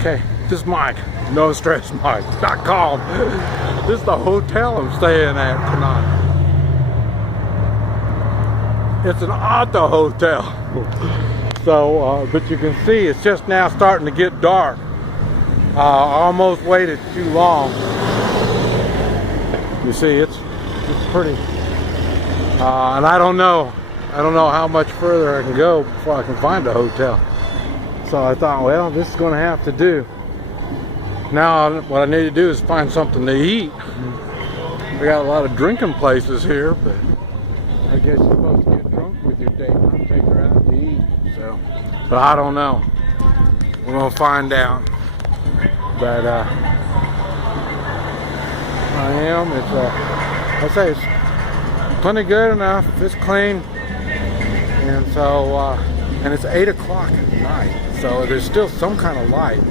Okay, this is Mike, NoStressMike.com. This is the hotel I'm staying at tonight. It's an auto hotel. So, but you can see it's just now starting to get dark. I almost waited too long. You see, it's pretty. And I don't know how much further I can go before I can find a hotel. So I thought, well, this is going to have to do. Now, what I need to do is find something to eat. We got a lot of drinking places here, but I guess you're supposed to get drunk with your date and take her out to eat. So, but I don't know. We're going to find out. But I say it's plenty good enough. It's clean, and so and it's 8 o'clock at night, so there's still some kind of light.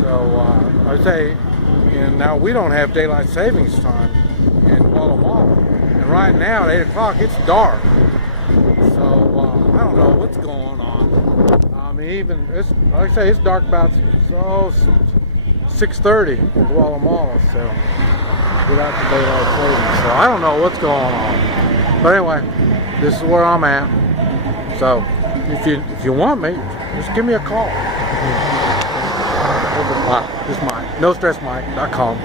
So I say, and now we don't have daylight savings time in Guatemala, and right now at 8 o'clock it's dark. So I don't know what's going on. I mean, even it's like I say, it's dark about 6:30 in Guatemala, so without the daylight savings. So I don't know what's going on. But anyway, this is where I'm at. So if you want me, just give me a call. This is Mike, NoStressMike.com.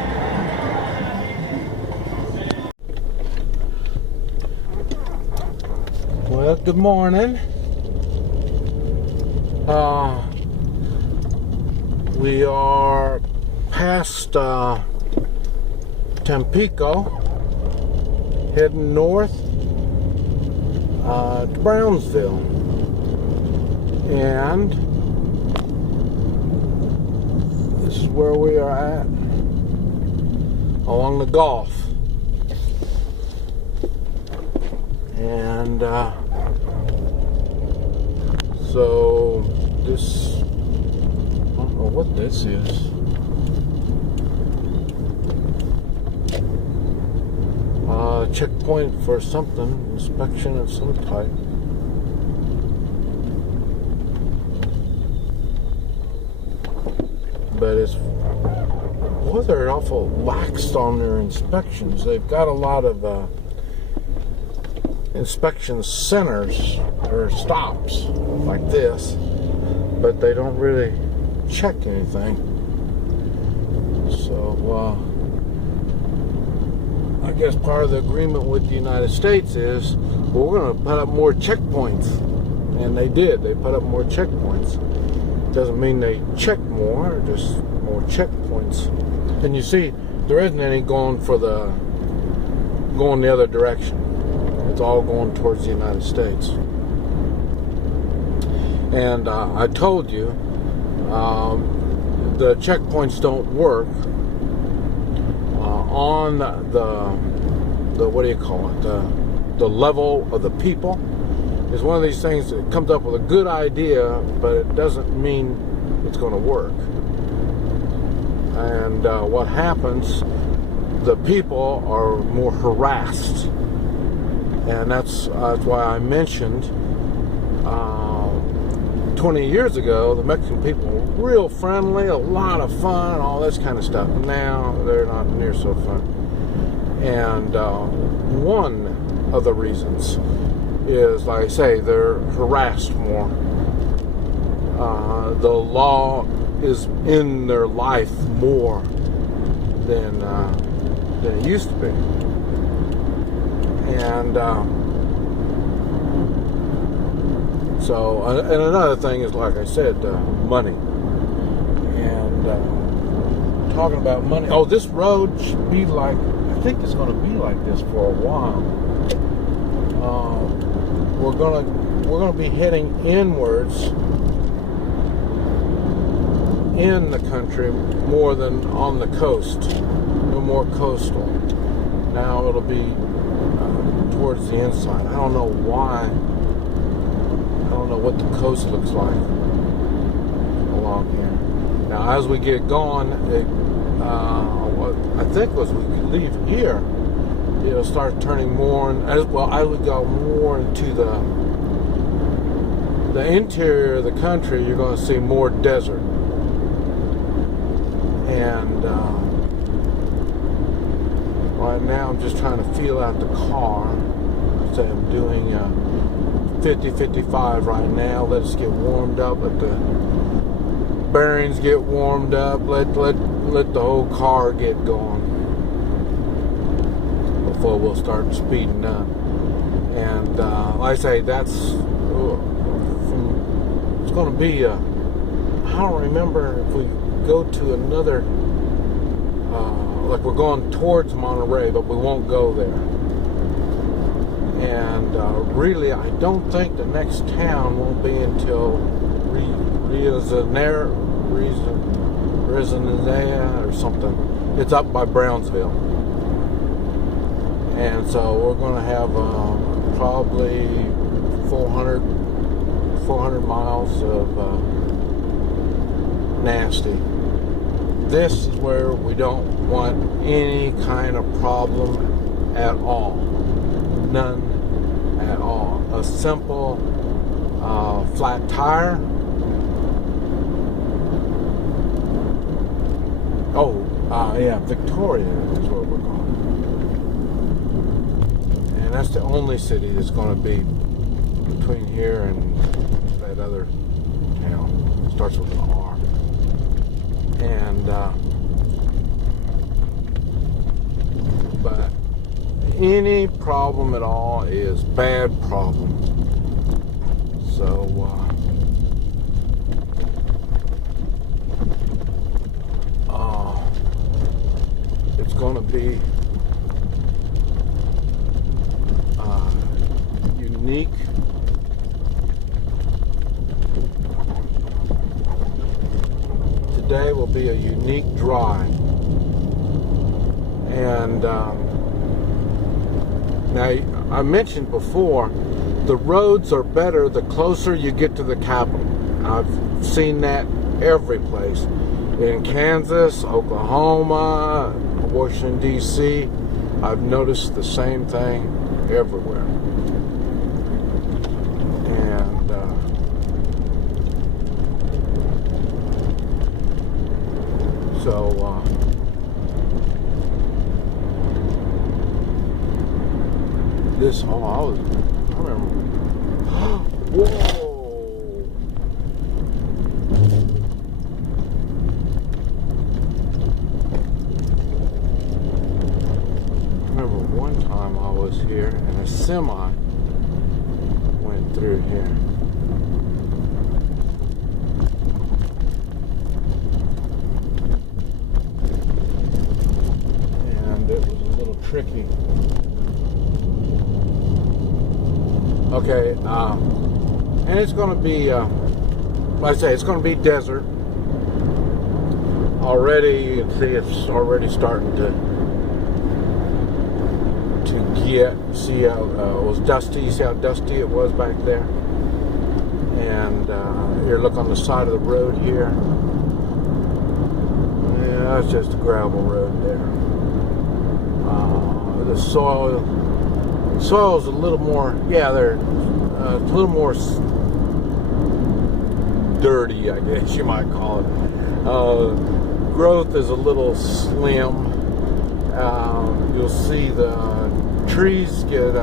Well, good morning. We are past Tampico, heading north to Brownsville, and this is where we are at along the Gulf. And so this, I don't know what this is. Checkpoint for something, inspection of some type. But it's, boy, they're awful lax on their inspections. They've got a lot of inspection centers or stops like this, but they don't really check anything. So I guess part of the agreement with the United States is, well, we're going to put up more checkpoints, and they did. They put up more checkpoints. Doesn't mean they check more, just more checkpoints. And you see, there isn't any going the other direction. It's all going towards the United States. And I told you, the checkpoints don't work on the what do you call it? The level of the people. It's one of these things that comes up with a good idea, but it doesn't mean it's going to work. And what happens, the people are more harassed. And that's why I mentioned 20 years ago, the Mexican people were real friendly, a lot of fun, all this kind of stuff. Now they're not near so fun. And one of the reasons is, like I say, they're harassed more. The law is in their life more than it used to be. And so, and another thing is, like I said, money. And talking about money, oh, this road should be like, I think it's going to be like this for a while. We're going to be heading inwards in the country more than on the coast. No more coastal. Now it'll be towards the inside. I don't know why. I don't know what the coast looks like along here. Now, as we get going, I think as we leave here, it'll start turning more, as well, I would go more into the interior of the country. You're going to see more desert. And right now I'm just trying to feel out the car. So I'm doing 50-55 right now. Let us get warmed up. Let the bearings get warmed up. Let the whole car get going before we'll start speeding up. And like I say, it's going to be I don't remember if we go to another, like we're going towards Monterey, but we won't go there. And really, I don't think the next town won't be until Rio de Janeiro or something. It's up by Brownsville. And so we're going to have probably 400 miles of nasty. This is where we don't want any kind of problem at all. None at all. A simple flat tire. Yeah, Victoria is where we're going. And that's the only city that's going to be between here and that other town. It starts with an R. And but any problem at all is bad problem. So it's going to be unique. Today will be a unique drive. And now, I mentioned before, the roads are better the closer you get to the capital. I've seen that every place. In Kansas, Oklahoma, Washington, D.C., I've noticed the same thing everywhere. And this, I remember, whoa! One time I was here and a semi went through here. And it was a little tricky. Okay, and it's going to be, like I say, it's going to be desert. Already, you can see it's already starting to see how it was dusty. You see how dusty it was back there? And here, look on the side of the road here. Yeah, that's just a gravel road there. The soil's a little more, yeah, it's a little more dirty, I guess you might call it. Growth is a little slim. You'll see the trees get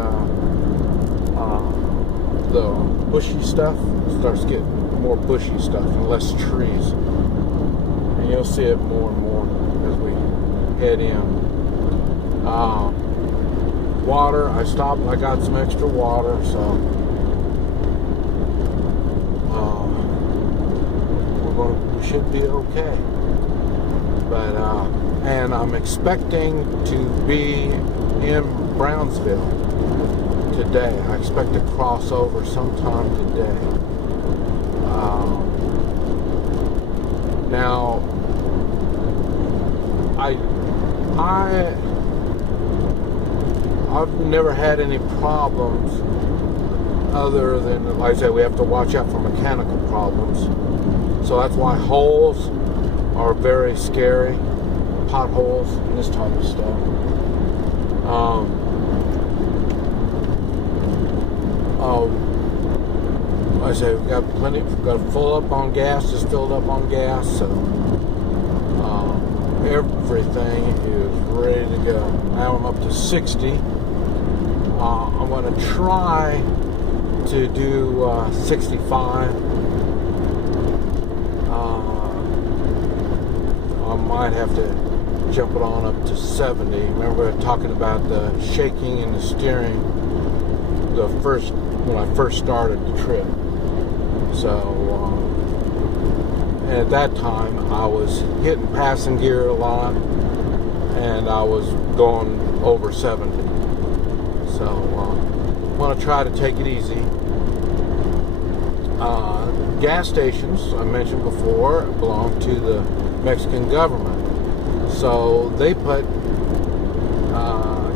the bushy stuff starts getting more bushy stuff and less trees, and you'll see it more and more as we head in. Water, I stopped and I got some extra water, so we should be okay. But and I'm expecting to be in Brownsville today. I expect to cross over sometime today. Now, I've never had any problems other than, like I said, we have to watch out for mechanical problems. So that's why holes are very scary, potholes and this type of stuff. Like I say, we've got full up on gas, just filled up on gas, so Everything is ready to go. Now I'm up to 60. I'm going to try to do 65. I might have to jump it on up to 70. Remember talking about the shaking and the steering when I first started the trip. So and at that time I was hitting passing gear a lot, and I was going over 70. So I'm going to try to take it easy. Gas stations, I mentioned before, belong to the Mexican government. So they put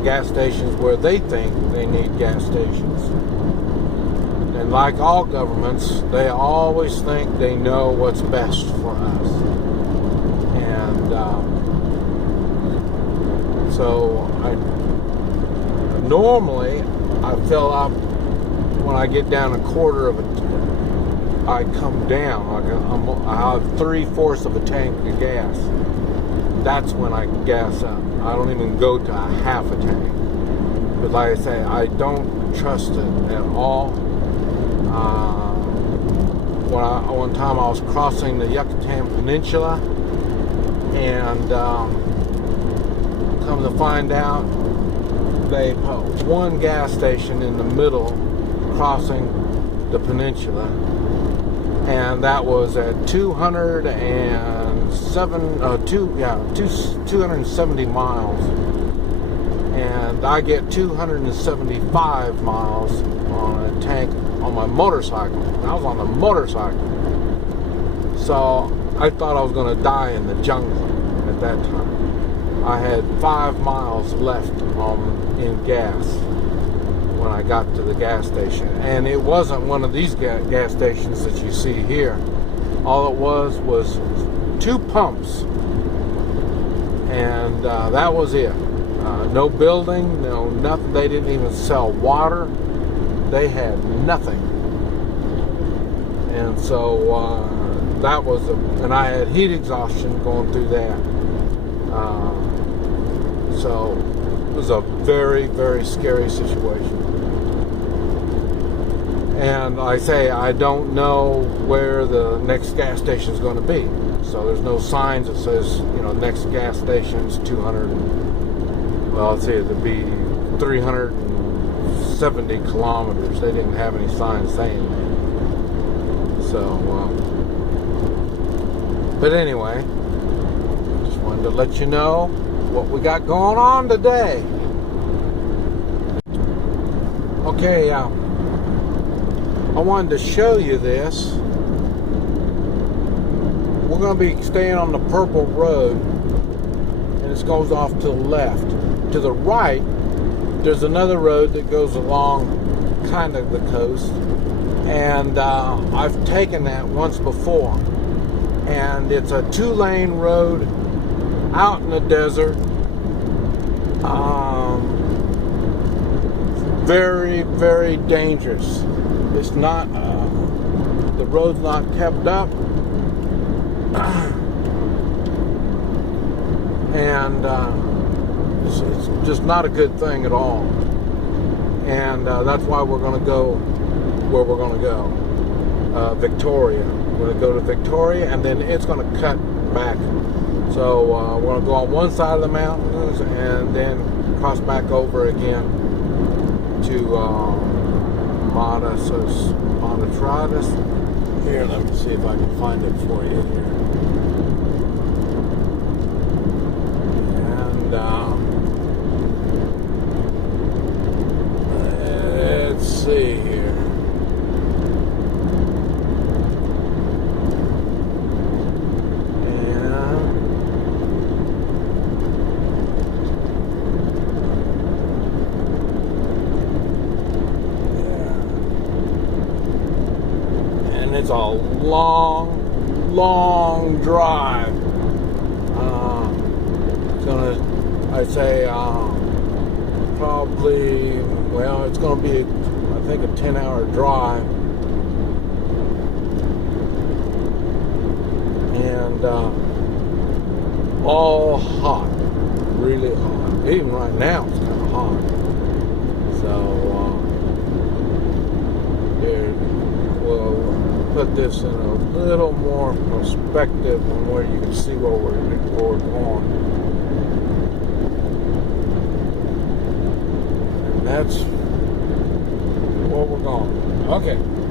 gas stations where they think they need gas stations. And like all governments, they always think they know what's best for us. And so normally I fill up when I get down a quarter of a I come down. I have 3/4 of a tank of gas. That's when I gas up. I don't even go to a half a tank. But like I say, I don't trust it at all. One time I was crossing the Yucatan Peninsula, and come to find out, they put one gas station in the middle crossing the peninsula, and that was at 270 miles, and I get 275 miles on a tank on my motorcycle. I was on the motorcycle, so I thought I was going to die in the jungle at that time. I had 5 miles left in gas when I got to the gas station, and it wasn't one of these gas stations that you see here. All it was 2 pumps, and that was it. No building, no nothing. They didn't even sell water. They had nothing. And so that was and I had heat exhaustion going through that. So it was a very, very scary situation. And I say, I don't know where the next gas station is going to be. So there's no signs that says, next gas station's 200. Well, let's see, it'd be 370 kilometers. They didn't have any signs saying that. So, but anyway, just wanted to let you know what we got going on today. Okay, I wanted to show you this. We're going to be staying on the Purple Road, and it goes off to the left. To the right, there's another road that goes along kind of the coast, and I've taken that once before, and it's a 2-lane road out in the desert. Very, very dangerous. It's not, the road's not kept up, and it's just not a good thing at all. And that's why we're going to go where we're going to go. Victoria. We're going to go to Victoria, and then it's going to cut back. So we're going to go on one side of the mountains and then cross back over again to Montserrat. Here, let me see if I can find it for you here. And let's see here. It's a long drive. It's gonna, I'd say, probably, well, it's gonna be, I think, a 10-hour drive. And all hot, really hot. Even right now it's kind of hot. So here we'll put this in a little more perspective on where you can see where we're going. And that's where we're going. Okay.